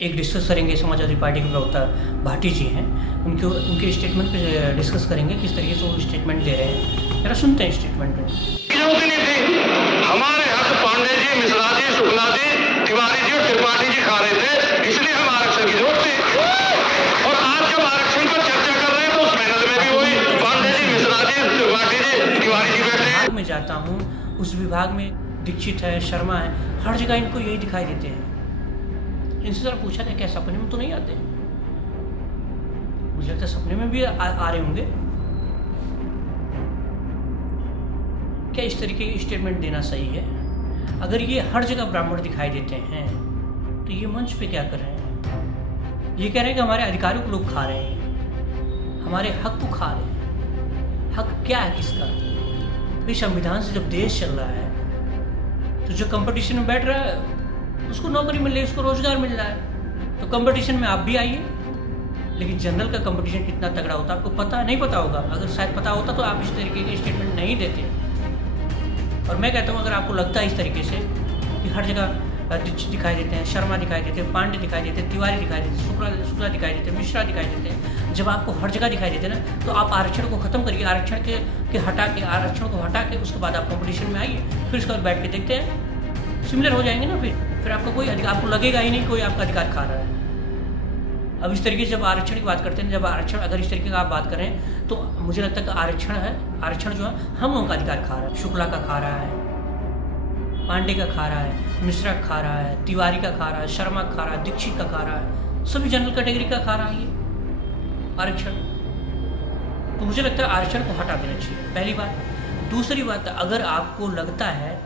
एक डिस्कस करेंगे समाजवादी पार्टी के प्रवक्ता भाटी जी हैं, उनके स्टेटमेंट पे डिस्कस करेंगे, किस तरीके से वो स्टेटमेंट दे रहे हैं। जरा सुनते हैं स्टेटमेंट में। हमारे हक पांडे जी, मिश्रा जी, शुक्ला जी, तिवारी जी और त्रिपाठी जी खा रहे थे, इसलिए हम आरक्षण की जरूरत थी। और आज जब आरक्षण पर चर्चा कर रहे हैं तो उस पैनल में भी वही पांडे जी, मिश्रा जी, त्रिपाठी जी, तिवारी जी बैठे हैं। मैं जाता हूँ उस विभाग में दीक्षित है, शर्मा है, हर जगह इनको यही दिखाई देते हैं। इनसे जरा पूछा जाए क्या सपने में तो नहीं आते? मुझे लगता है सपने में भी आ रहे होंगे। क्या इस तरीके की स्टेटमेंट देना सही है? अगर ये हर जगह ब्राह्मण दिखाई देते हैं तो ये मंच पे क्या कर रहे हैं? ये कह रहे हैं कि हमारे अधिकारों को लोग खा रहे हैं, हमारे हक को खा रहे हैं। हक क्या है किसका? भाई संविधान से जब देश चल रहा है तो जो कंपटीशन में बैठ रहा है उसको नौकरी मिल रही है, उसको रोजगार मिल रहा है। तो कंपटीशन में आप भी आइए, लेकिन जनरल का कंपटीशन कितना तगड़ा होता है आपको पता नहीं पता होगा। अगर शायद पता होता तो आप इस तरीके के स्टेटमेंट नहीं देते। और मैं कहता हूँ अगर आपको लगता है इस तरीके से कि हर जगह दीक्षित दिखाई देते हैं, शर्मा दिखाई देते हैं, पांडे दिखाई देते हैं, तिवारी दिखाई देते हैं, शुक्ला दिखाई देते हैं, मिश्रा दिखाई देते हैं, जब आपको हर जगह दिखाई देते हैं ना तो आप आरक्षण को खत्म करिए। आरक्षण आरक्षण को हटा के उसके बाद आप कंपटीशन में आइए, फिर उसके बाद बैठ के देखते हैं, सिमिलर हो जाएंगे ना। फिर आपका कोई अधिकार, आपको लगेगा ही नहीं कोई आपका अधिकार खा रहा है। अब इस तरीके से जब आरक्षण की बात करते हैं, जब आरक्षण अगर इस तरीके का आप बात करें तो मुझे लगता है कि आरक्षण जो है हम लोगों का अधिकार खा रहा है। शुक्ला का खा रहा है, पांडे का खा रहा है, मिश्रा का खा रहा है, तिवारी का खा रहा है, शर्मा का खा रहा है, दीक्षित का खा रहा है, सभी जनरल कैटेगरी का खा रहा है ये आरक्षण। तो मुझे लगता है आरक्षण को हटा देना चाहिए, पहली बात। दूसरी बात, अगर आपको लगता है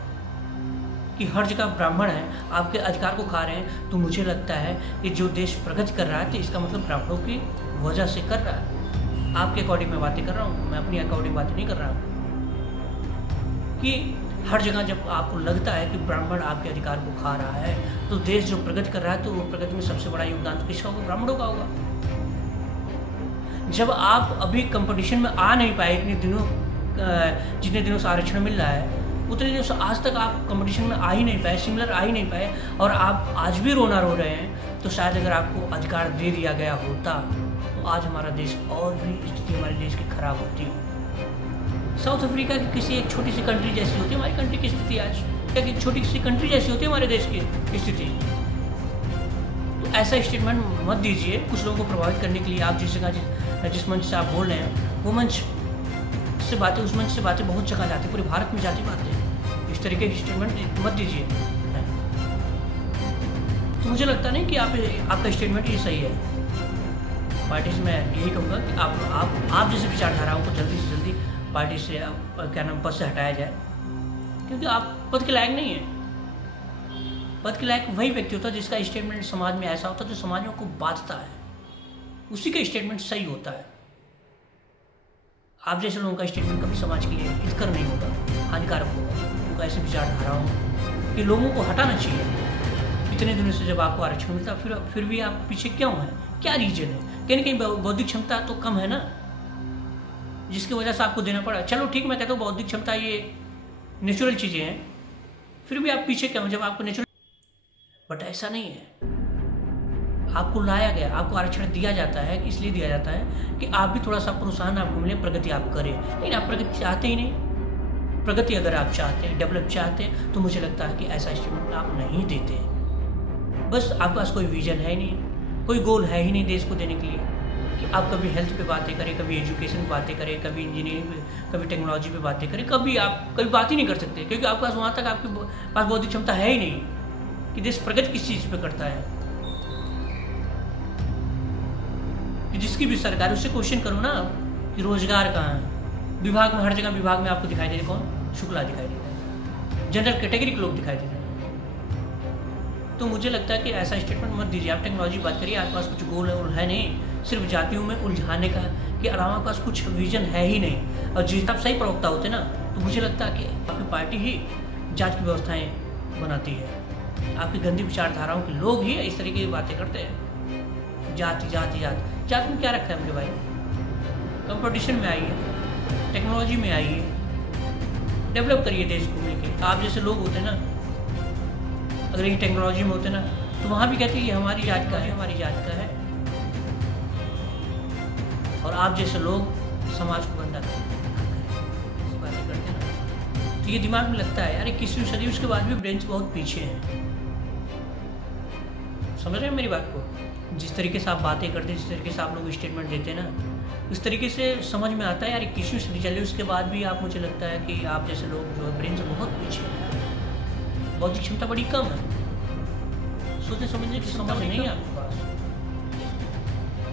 कि हर जगह ब्राह्मण है आपके अधिकार को खा रहे हैं, तो मुझे लगता है कि जो देश प्रगति कर रहा है तो इसका मतलब ब्राह्मणों की वजह से कर रहा है। आपके अकॉर्डिंग मैं बातें कर रहा हूँ, मैं अपनी अकॉर्डिंग बातें नहीं कर रहा हूँ। कि हर जगह जब आपको लगता है कि ब्राह्मण आपके अधिकार को खा रहा है तो देश जो प्रगति कर रहा है तो वो प्रगति में सबसे बड़ा योगदान तो किसका होगा? ब्राह्मणों का होगा। जब आप अभी कंपटीशन में आ नहीं पाए इतने दिनों, जितने दिनों से आरक्षण मिल रहा है उतने दिनों से आज तक आप कंपटीशन में आ ही नहीं पाए, सिमिलर आ ही नहीं पाए, और आप आज भी रोना रो रहे हैं, तो शायद अगर आपको अधिकार दे दिया गया होता तो आज हमारा देश और भी स्थिति हमारे देश की खराब होती। साउथ अफ्रीका की किसी एक छोटी सी कंट्री जैसी होती है हमारी कंट्री की स्थिति आज, क्या कि छोटी सी कंट्री जैसी होती है हमारे देश की स्थिति। तो ऐसा स्टेटमेंट मत दीजिए कुछ लोगों को प्रभावित करने के लिए। आप जिस मंच से आप बोल रहे हैं वो मंच से बातें, उस मंच से बातें बहुत जगह जाती, पूरे भारत में जाती बातें। इस तरीके की स्टेटमेंट मत दीजिए। तो मुझे लगता नहीं कि आपका स्टेटमेंट ये सही है। पार्टी से मैं यही कहूँगा कि आप जैसे विचारधाराओं को जल्दी से जल्दी पार्टी से क्या नाम पद से हटाया जाए, क्योंकि आप पद के लायक नहीं है। पद के लायक वही व्यक्ति होता है जिसका स्टेटमेंट समाज में ऐसा होता है जो समाज को बांधता है, उसी का स्टेटमेंट सही होता है। आप जैसे लोगों का स्टेटमेंट कभी समाज के लिए हितकर नहीं होगा, हानिकारक होगा। उनको ऐसे विचारधाराओं कि लोगों को हटाना चाहिए। इतने दिनों से जब आपको आरक्षण मिलता फिर भी आप पीछे क्यों हैं? क्या रीजन है? कहीं ना कहीं बौद्धिक क्षमता तो कम है ना, जिसकी वजह से आपको देना पड़ा। चलो ठीक, मैं कहता हूँ बौद्धिक क्षमता ये नेचुरल चीज़ें हैं, फिर भी आप पीछे क्यों जब आपको नेचुरल। बट ऐसा नहीं है, आपको लाया गया, आपको आरक्षण दिया जाता है, इसलिए दिया जाता है कि आप भी थोड़ा सा प्रोत्साहन आपको मिले, प्रगति आप करें। लेकिन आप प्रगति चाहते ही नहीं। प्रगति अगर आप चाहते हैं, डेवलप चाहते हैं, तो मुझे लगता है कि ऐसा स्टेटमेंट आप नहीं देते। बस आपके पास कोई विजन है ही नहीं, कोई गोल है ही नहीं देश को देने के लिए कि आप कभी हेल्थ पे बातें करें, कभी एजुकेशन पे बातें करें, कभी इंजीनियरिंग पे, कभी टेक्नोलॉजी पे बातें करें। कभी बात ही नहीं कर सकते, क्योंकि आपके पास वहाँ तक आपके पास बौद्धिक क्षमता है ही नहीं कि देश प्रगति किस चीज़ पर करता है। कि जिसकी भी सरकार उससे क्वेश्चन करो ना कि रोजगार कहाँ है। विभाग में, हर जगह विभाग में आपको दिखाई दे रहे कौन? शुक्ला दिखाई देता है, जनरल कैटेगरी के लोग दिखाई देते हैं। तो मुझे लगता है कि ऐसा स्टेटमेंट मत दीजिए। आप टेक्नोलॉजी बात करिए, आपके पास कुछ गोल है नहीं, सिर्फ जातियों में उलझाने का के अलावा पास कुछ विजन है ही नहीं। और जिस आप सही प्रवक्ता होते ना तो मुझे लगता है कि आपकी पार्टी ही जात की व्यवस्थाएँ बनाती है। आपकी गंदी विचारधाराओं के लोग ही इस तरीके की बातें करते हैं। जात में क्या रखा है मेरे भाई? कंपटीशन में आइए, टेक्नोलॉजी में आइए, डेवलप करिए देश को मिलकर। आप जैसे लोग होते ना, अगर ये टेक्नोलॉजी में होते ना तो वहाँ भी कहते हैं ये हमारी जात का है, हमारी जात का है, और आप जैसे लोग समाज को गंदा बातें करते हैं ना, तो ये दिमाग में लगता है यार 21वीं सदी, उसके बाद भी ब्रेन बहुत पीछे है। समझ रहे हैं मेरी बात को? जिस तरीके से आप बातें करते हैं, जिस तरीके से आप लोग स्टेटमेंट देते हैं ना, इस तरीके से समझ में आता है यार 21वीं सदी चल रही है, उसके बाद भी आप, मुझे लगता है कि आप जैसे लोग जो है ब्रेन से बहुत पीछे हैं, बौद्धिक क्षमता बड़ी कम है, सोचने समझने की समझ नहीं है आपके पास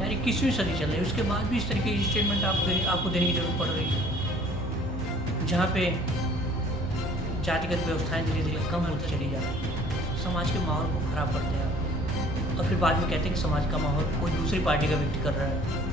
यार। 21वीं सदी चल रही है, उसके बाद भी इस तरीके की स्टेटमेंट आपको देने की जरूरत पड़ रही है, जहाँ पे जातिगत व्यवस्थाएं धीरे धीरे कम होती चली जा रही है, समाज के माहौल को खराब करते हैं आप, और फिर बाद में कहते हैं कि समाज का माहौल कोई दूसरी पार्टी का व्यक्ति कर रहा है।